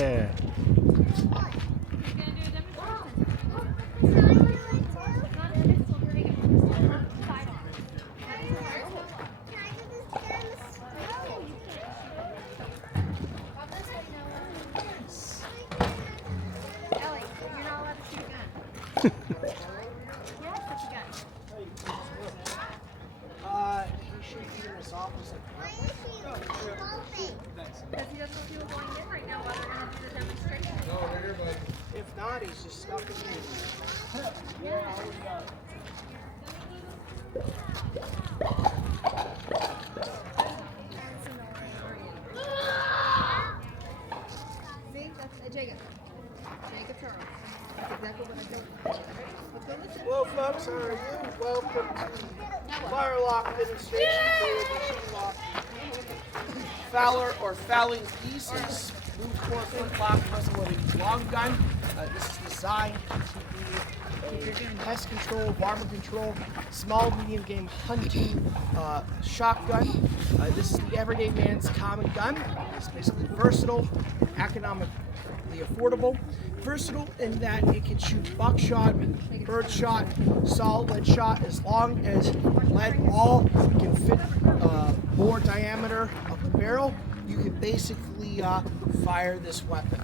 there. He should be in his office. Because he doesn't know if he was going in right now while they're going to do the demonstration. If not, he's just stuck in here. See, that's Jacob. Jacob Charles. That's exactly what I told you. Let's go listen. Hello, folks. How are you? Welcome to Firelock demonstration. Fowler or fouling piece is smooth 4-foot block muzzle loading long gun. This is designed to be a pest control, varmint control, small medium game hunting shotgun. This is the everyday man's common gun. It's basically versatile and economically affordable. Versatile in that it can shoot buckshot, birdshot, solid lead shot, as long as lead ball can fit bore diameter of the barrel. You can basically fire this weapon.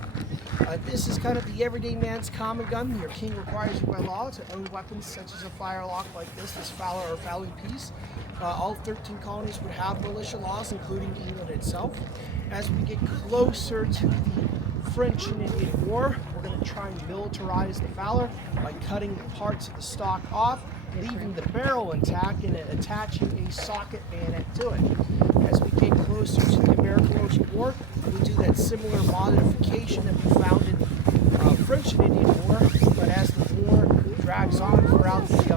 This is kind of the everyday man's common gun. Your king requires you by law to own weapons such as a firelock like this Fowler or fouling piece. All 13 colonies would have militia laws, including England itself. As we get closer to the French and Indian War, we're going to try and militarize the Fowler by cutting parts of the stock off, leaving the barrel intact and attaching a socket bayonet to it. As we get closer to the American War, we do that similar modification that we found in French and Indian War, but as the war drags on throughout the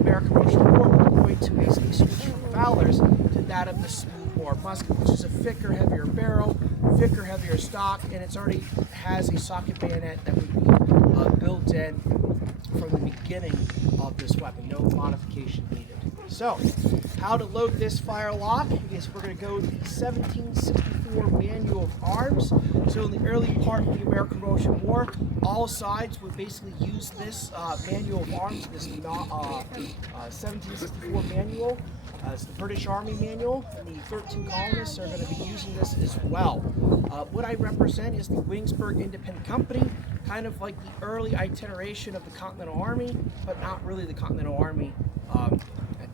American War, we're going to basically switch from Fowlers to that of the smoothbore musket, which is a thicker, heavier barrel, thicker, heavier stock, and it's already has a socket bayonet that would be built in from the beginning of this weapon. No modification needed. So, how to load this firelock is we're going to go the 1764 Manual of Arms. So in the early part of the American Revolutionary War, all sides would basically use this Manual of Arms, this 1764 Manual. It's the British Army Manual, and the 13 colonists are going to be using this as well. What I represent is the Williamsburg Independent Company, kind of like the early itineration of the Continental Army, but not really the Continental Army at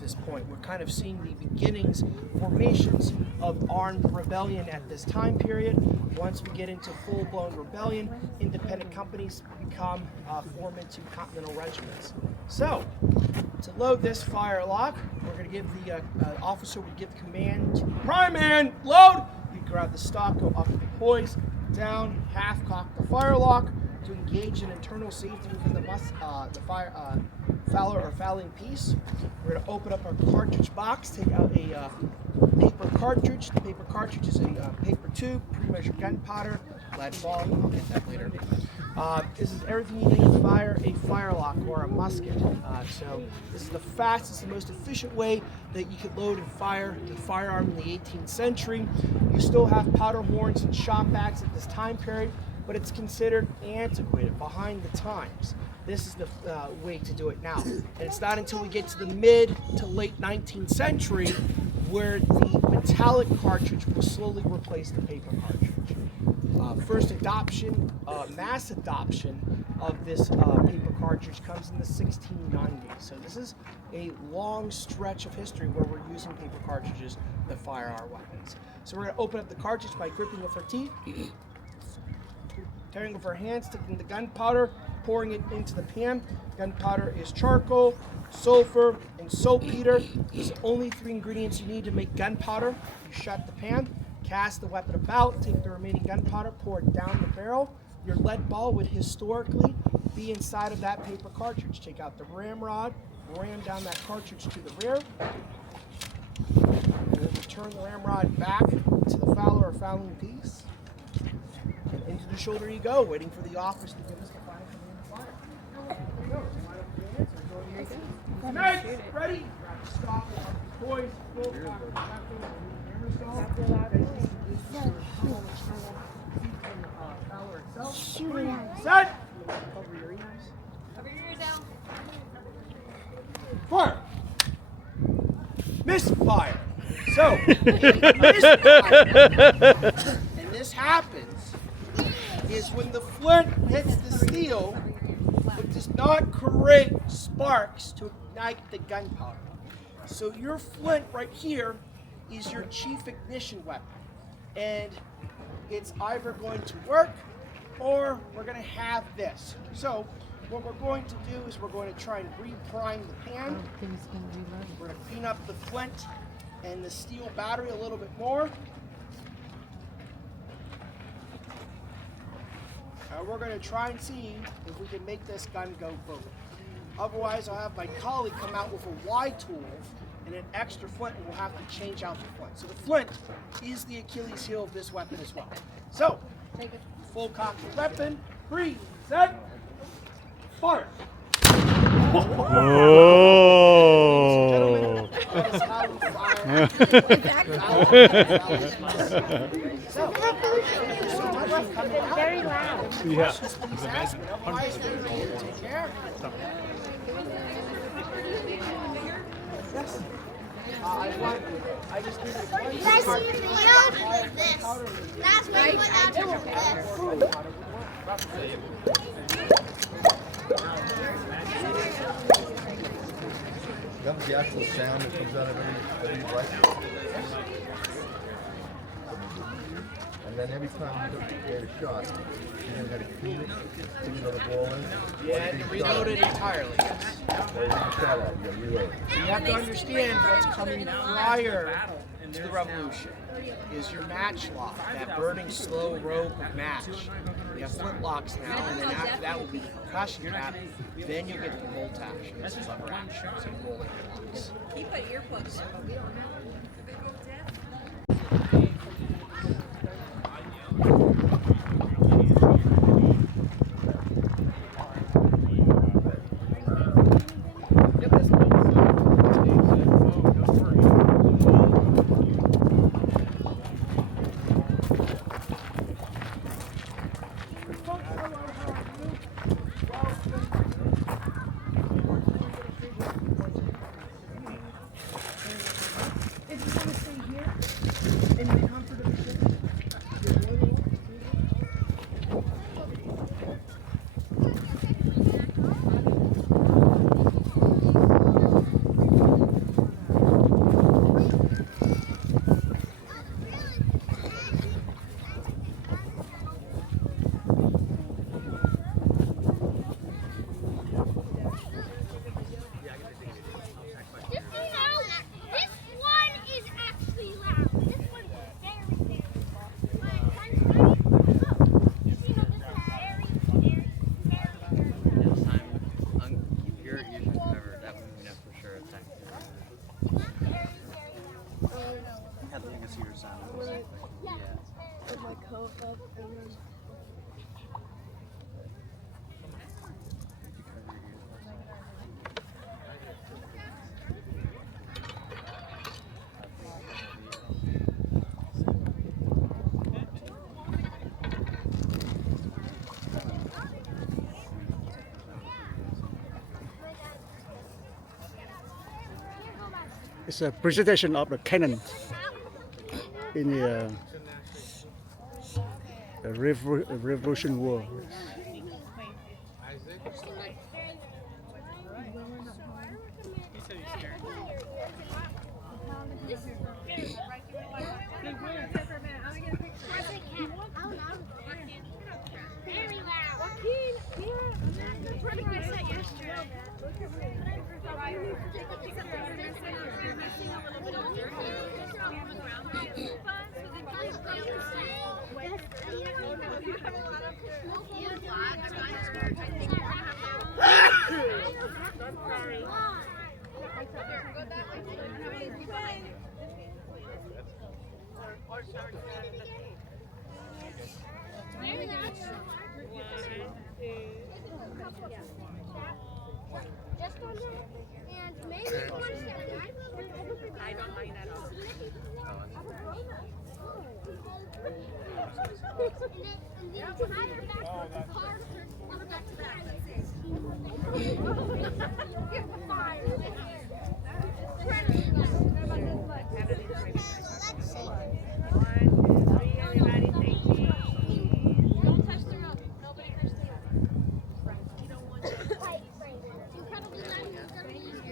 this point. We're kind of seeing the beginnings, formations of armed rebellion at this time period. Once we get into full-blown rebellion, independent companies become formed into continental regiments. So, to load this firelock, we're going to give the officer would give command to prime man, load! You grab the stock, go up and poise, down, half cock the firelock to engage in internal safety within the Fowler or fouling piece. We're going to open up our cartridge box, take out a paper cartridge. The paper cartridge is a paper tube, pre-measured gunpowder, lead ball. I'll get that later. This is everything you need to fire a firelock or a musket. So this is the fastest and most efficient way that you could load and fire the firearm in the 18th century. You still have powder horns and shot bags at this time period, but it's considered antiquated, behind the times. This is the way to do it now. And it's not until we get to the mid to late 19th century where the metallic cartridge will slowly replace the paper cartridge. First adoption, mass adoption of this paper cartridge comes in the 1690s. So this is a long stretch of history where we're using paper cartridges to fire our weapons. So we're going to open up the cartridge by gripping with our teeth, tearing with our hands, taking the gunpowder, pouring it into the pan. Gunpowder is charcoal, sulfur, and saltpeter. These are the only 3 ingredients you need to make gunpowder. You shut the pan, cast the weapon about, take the remaining gunpowder, pour it down the barrel. Your lead ball would historically be inside of that paper cartridge. Take out the ramrod, ram down that cartridge to the rear, and then return the ramrod back to the Fowler or fouling piece. And into the shoulder you go, waiting for the officer to give us the final command to fire. There you go. Line up your hands. Nice. Ready? Grab the stock, poise, full cock, hammer stall. set. Over your ears, Al. Fire. Misfire. So, misfire, and this happens, is when the flint hits the steel, it does not create sparks to ignite the gunpowder. So your flint right here is your chief ignition weapon. And it's either going to work or we're going to have this. So what we're going to do is we're going to try and re-prime the pan. We're going to clean up the flint and the steel battery a little bit more. And we're going to try and see if we can make this gun go boom. Otherwise, I'll have my colleague come out with a Y tool and an extra flint, and we'll have to change out the flint. So the flint is the Achilles heel of this weapon as well. So, full cock the weapon, 3, set, fire. Oh. That is how we fire. So, thank you so much for coming out. Very loud. Yeah. Please ask me. Otherwise, we're here to take care of you. Yes. I just need to You guys see the video? This. That's what you put out to this. That was the actual sound that comes out of every rifle. And then every time you get a shot, you then got to clean it, put another ball in. Yeah, and reload it entirely, yes. Or you can shot at it, you gotta reload it. You have to understand what's coming prior to the revolution is your match lock, that burning slow rope of match. We have flintlocks now, and then after that will be the concussion cap. Then you'll get the bolt action. This is lever action, so rolling locks. He put earplugs in, but we don't know. If you want to stay here in the comfort of the ship, you're more than welcome Put my coat up and then... It's a presentation of the cannon in the Revolution War. Just on there, and maybe you want to step back. I don't mind that at all. And then tie her back to the car. Don't touch the rope. Nobody touch the rope. You don't want to. Incredibly nice. Incredibly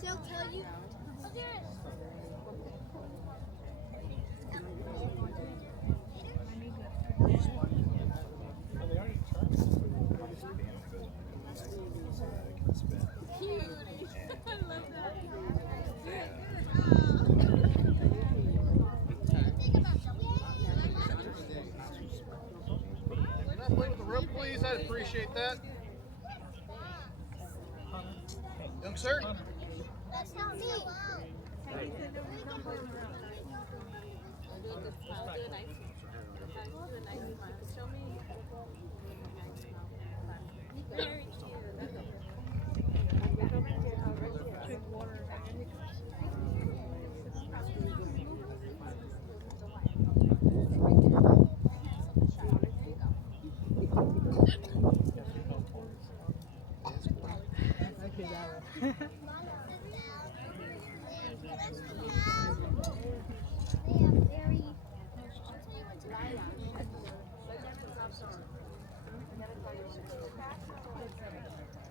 She'll tell you. Can I play with the rope, please? I'd appreciate that. Young sir? That's not me.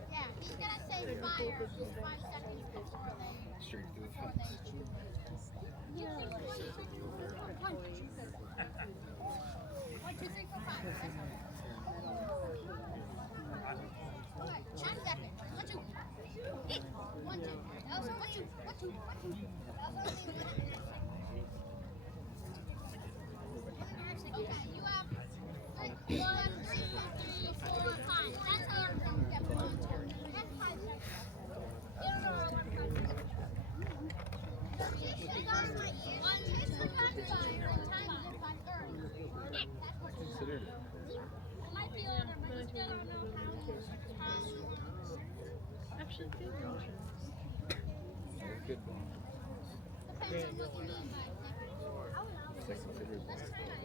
Yeah, he's gonna say fire just 5 seconds before they. Yeah. 1, 2, 3, 4, 5. Okay, 9 seconds. 1, 2. 1, 2. That was 1, 2. 1, 2. 1, 2. Okay, you have 1, 2, 3, 4, 5. That's how you're going to get volunteer. That's 5 seconds. You don't know how long 5 seconds. One takes the back side and times it by 30. That's what you consider. It might be older, but you still don't know how. Actually, good motion. Good one. Depends on what you mean by let's try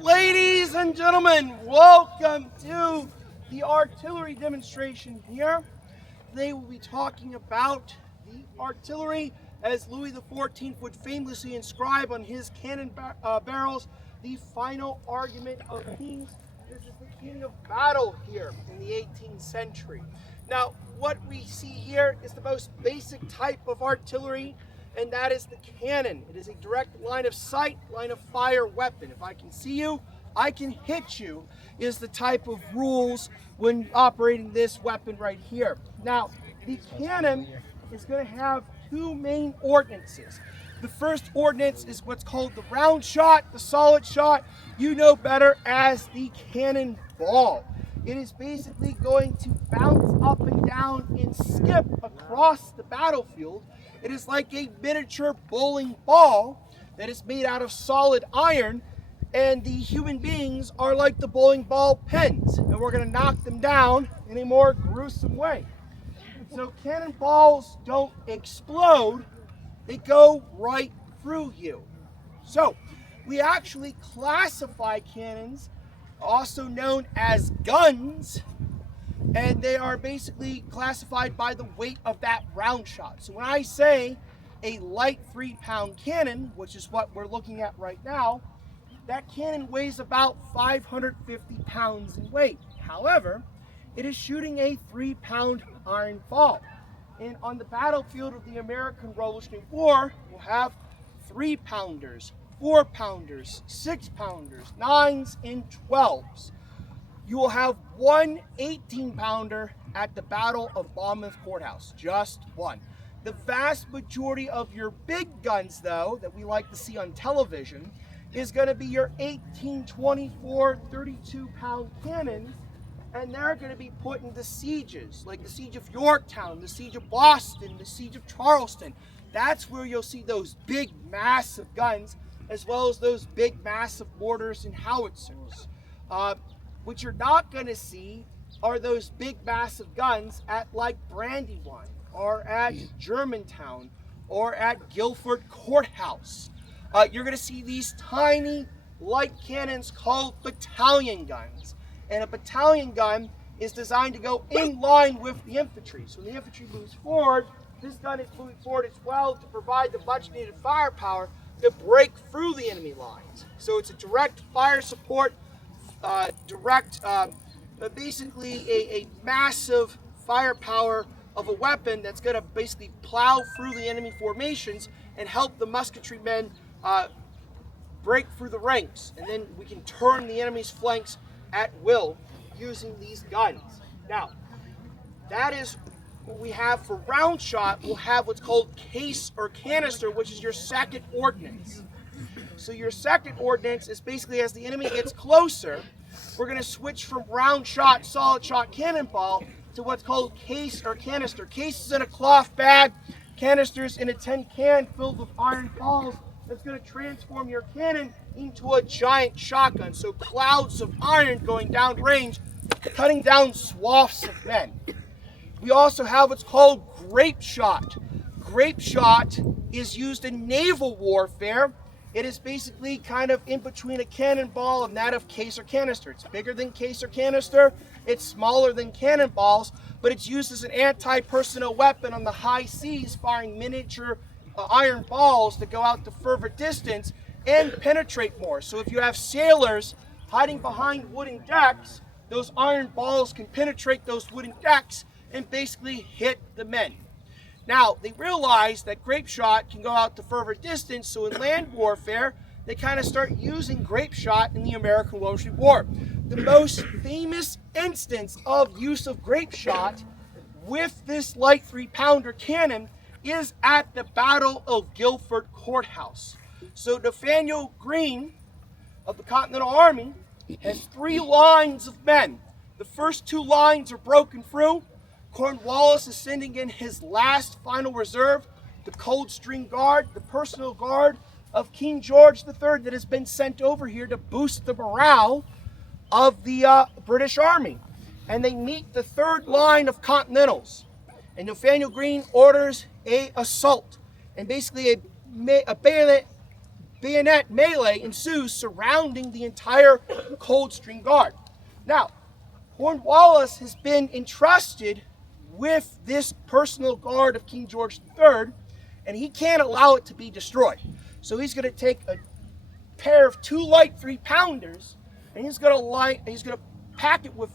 Ladies and gentlemen, welcome to the artillery demonstration here. Today we'll be talking about the artillery as Louis XIV would famously inscribe on his cannon barrels, the final argument of kings. This is the king of battle here in the 18th century. Now, what we see here is the most basic type of artillery, and that is the cannon. It is a direct line of sight, line of fire weapon. If I can see you, I can hit you, is the type of rules when operating this weapon right here. Now, the cannon is going to have 2 main ordnances. The first ordnance is what's called the round shot, the solid shot. You know better as the cannonball. It is basically going to bounce up and down and skip across the battlefield. It is like a miniature bowling ball that is made out of solid iron, and the human beings are like the bowling ball pins, and we're going to knock them down in a more gruesome way. So cannonballs don't explode, they go right through you. So we actually classify cannons, also known as guns, and they are basically classified by the weight of that round shot. So when I say a light 3-pound cannon, which is what we're looking at right now, that cannon weighs about 550 pounds in weight. However, it is shooting a 3-pound iron ball. And on the battlefield of the American Revolutionary War, we'll have 3-pounders, 4-pounders, 6-pounders, 9s, and 12s. You will have one 18-pounder at the Battle of Monmouth Courthouse, just one. The vast majority of your big guns, though, that we like to see on television, is going to be your 18, 24, 32-pound cannons and they're going to be put into sieges, like the siege of Yorktown, the siege of Boston, the siege of Charleston. That's where you'll see those big, massive guns, as well as those big, massive mortars and howitzers. What you're not going to see are those big, massive guns at like Brandywine, or at Germantown, or at Guilford Courthouse. You're going to see these tiny light cannons called battalion guns. And a battalion gun is designed to go in line with the infantry. So when the infantry moves forward, this gun is moving forward as well to provide the much needed firepower to break through the enemy lines. So it's a direct fire support, basically a massive firepower of a weapon that's going to basically plow through the enemy formations and help the musketry men break through the ranks. And then we can turn the enemy's flanks at will using these guns. Now, that is what we have for round shot. We'll have what's called case or canister, which is your second ordnance. So your second ordnance is basically as the enemy gets closer, we're going to switch from round shot, solid shot cannonball to what's called case or canister. Case is in a cloth bag, canisters in a tin can filled with iron balls that's going to transform your cannon into a giant shotgun. So clouds of iron going down range, cutting down swaths of men. We also have what's called grape shot. Grape shot is used in naval warfare. It is basically kind of in between a cannonball and that of case or canister. It's bigger than case or canister. It's smaller than cannonballs, but it's used as an anti-personnel weapon on the high seas, firing miniature iron balls that go out to further distance and penetrate more. So if you have sailors hiding behind wooden decks, those iron balls can penetrate those wooden decks and basically hit the men. Now, they realize that grape shot can go out to further distance, so in land warfare, they kind of start using grape shot in the American Revolutionary War. The most famous instance of use of grape shot with this light 3-pounder cannon is at the Battle of Guilford Courthouse. So Nathaniel Greene of the Continental Army has 3 lines of men. The first 2 lines are broken through. Cornwallis is sending in his last final reserve, the Coldstream Guard, the personal guard of King George III that has been sent over here to boost the morale of the British Army. And they meet the 3rd line of Continentals. And Nathaniel Greene orders an assault. And basically a bayonet melee ensues surrounding the entire Coldstream Guard. Now, Cornwallis has been entrusted with this personal guard of King George III, and he can't allow it to be destroyed. So he's going to take a pair of 2 light 3-pounders, and he's going to pack it with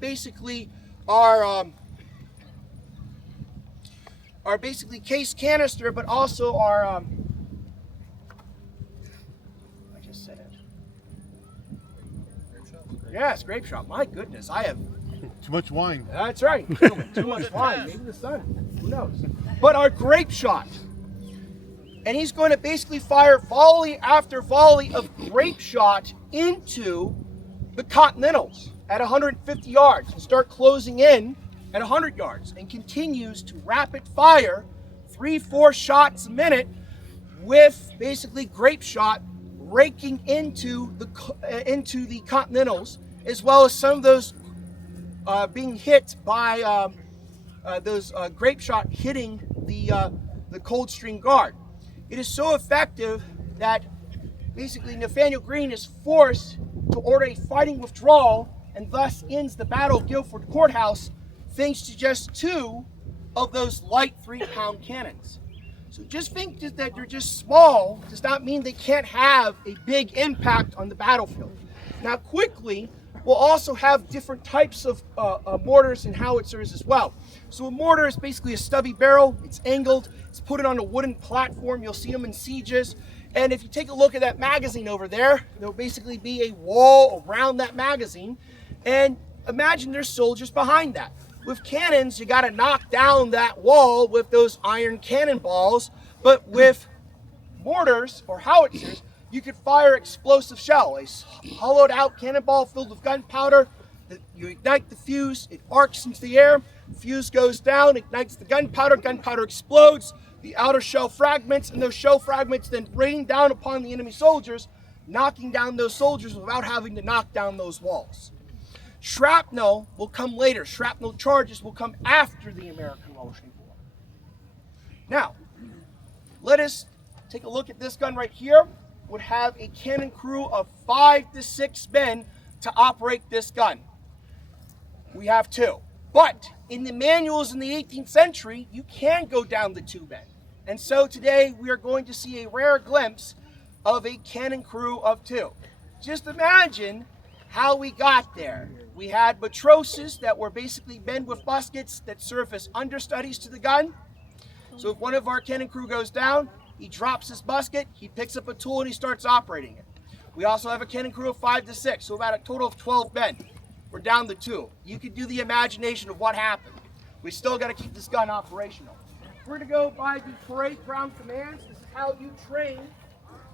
basically our basically case canister, but also our I just said it. Yes, grape shot. My goodness, I have Too much wine. That's right. Too much wine. Maybe the sun. Who knows? But our grape shot. And he's going to basically fire volley after volley of grape shot into the Continentals at 150 yards and start closing in at 100 yards and continues to rapid fire 3-4 shots a minute with basically grape shot raking into the Continentals, as well as some of those being hit by those grape shot hitting the Coldstream Guard. It is so effective that basically Nathaniel Greene is forced to order a fighting withdrawal and thus ends the Battle of Guilford Courthouse thanks to just 2 of those light 3-pound cannons. So just think that they're just small does not mean they can't have a big impact on the battlefield. Now quickly, we'll also have different types of mortars and howitzers as well. So a mortar is basically a stubby barrel. It's angled. It's put on a wooden platform. You'll see them in sieges. And if you take a look at that magazine over there, there'll basically be a wall around that magazine. And imagine there's soldiers behind that. With cannons, you got to knock down that wall with those iron cannonballs. But with mortars or howitzers, You could fire explosive shell, a hollowed out cannonball filled with gunpowder. You ignite the fuse, it arcs into the air, fuse goes down, ignites the gunpowder, gunpowder explodes, the outer shell fragments, and those shell fragments then rain down upon the enemy soldiers, knocking down those soldiers without having to knock down those walls. Shrapnel will come later. Shrapnel charges will come after the American Revolutionary War. Now, let us take a look at this gun right here. Would have a cannon crew of 5 to 6 men to operate this gun. We have 2. But in the manuals in the 18th century, you can go down to 2 men. And so today we are going to see a rare glimpse of a cannon crew of 2. Just imagine how we got there. We had matroses that were basically men with muskets that serve as understudies to the gun. So if one of our cannon crew goes down, he drops his musket, he picks up a tool, and he starts operating it. We also have a cannon crew of 5 to 6, so about a total of 12 men. We're down to 2. You can do the imagination of what happened. We still got to keep this gun operational. We're going to go by the parade ground commands. This is how you train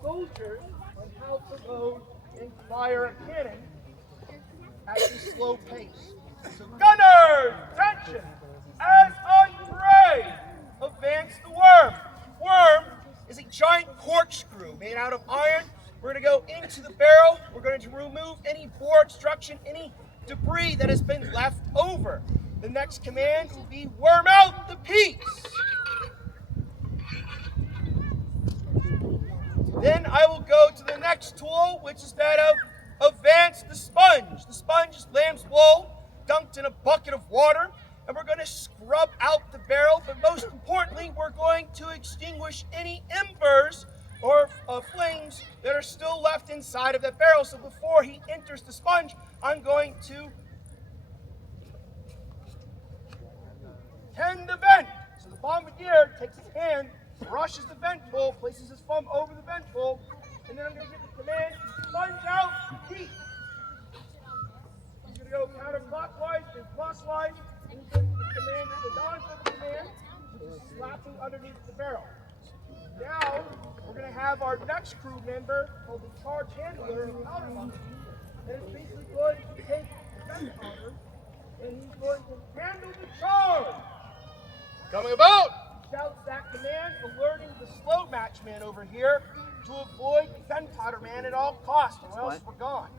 soldiers on how to load and fire a cannon at a slow pace. So gunners, attention! As on parade, advance the worm. Worm is a giant corkscrew made out of iron. We're going to go into the barrel. We're going to remove any bore obstruction, any debris that has been left over. The next command will be worm out the piece. Then I will go to the next tool, which is that of advance the sponge. The sponge is lamb's wool dunked in a bucket of water, and we're going to scrub out the barrel, but most importantly, we're going to extinguish any embers or flames that are still left inside of that barrel. So before he enters the sponge, I'm going to tend the vent. So the bombardier takes his hand, brushes the vent hole, places his thumb over the vent hole, and then I'm going to give the command, sponge out, heat. He's going to go counterclockwise and clockwise, and give the command, the non-flip command, which is slapping underneath the barrel. Now, we're going to have our next crew member called the charge handler and powder monster, and it's basically going to take the vent powder, and he's going to handle the charge. Coming about! Shouts that command, alerting the slow matchman over here to avoid the gunpowder man at all costs, or else we're gone.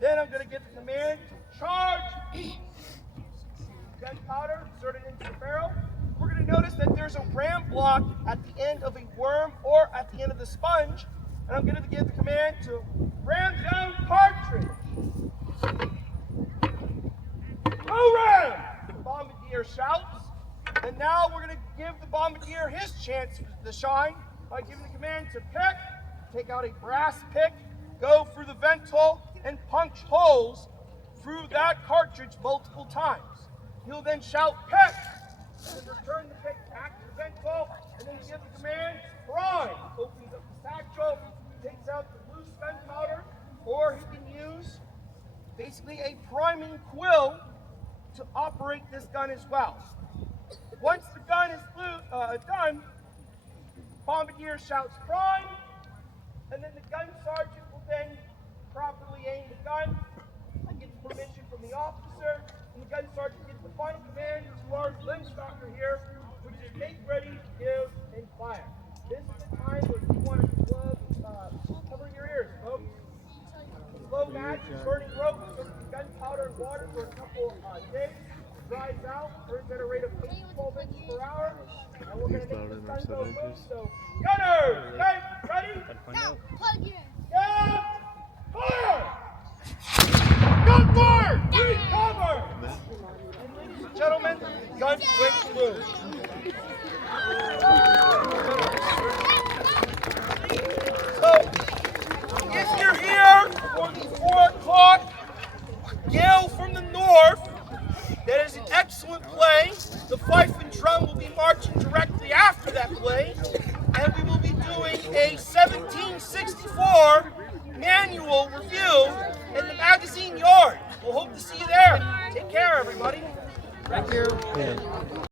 Then I'm going to give the command to charge. Gunpowder inserted into the barrel. We're going to notice that there's a ram block at the end of a worm or at the end of the sponge, and I'm going to give the command to ram down cartridge. Go ram! The bombardier shouts. And now we're going to give the bombardier his chance to shine by giving the command to pick, take out a brass pick, go through the vent hole, and punch holes through that cartridge multiple times. He'll then shout pick, and return the pick back to the vent hole, and then give the command prime. Opens up the satchel, takes out the loose gunpowder, or he can use basically a priming quill to operate this gun as well. Once the gun is done, bombardier shouts prime, and then the gun sergeant will then properly aim the gun and gets permission from the officer, and the gun sergeant gives the final command to our linkstalker here, which is make ready, give, and fire. This is the time where you want to cover your ears, folks. Slow match, burning rope, gunpowder and water for a couple days. Dries out, burns at a rate of 8 to 12 inches per hour. And we're going to make this gun go boom. So, gunners, okay, ready? Now, plug in. Down, fire! Gun fire! Recover! And ladies and gentlemen, gun went boom.